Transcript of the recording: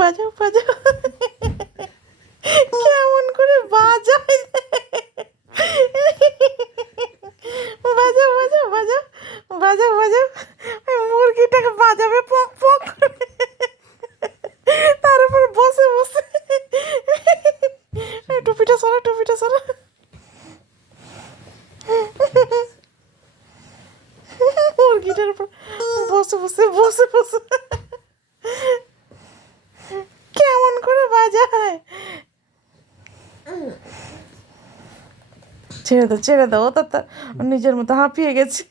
বাজাও বাজাও, কেমন করে বাজায়, বাজাও বাজাও বাজাও বাজাও বাজাও, মুরগিটাকে বাজাবে পক পক করে, তার উপর বসে বসে, টুপিটা সরা, টুপিটা সরা, মুরগিটার উপর বসে বসে বসে বসে কেমন করে বাজায়। ছেড়ে দাও ছেড়ে দাও, ও তো নিজের মতো হাঁপিয়ে গেছে।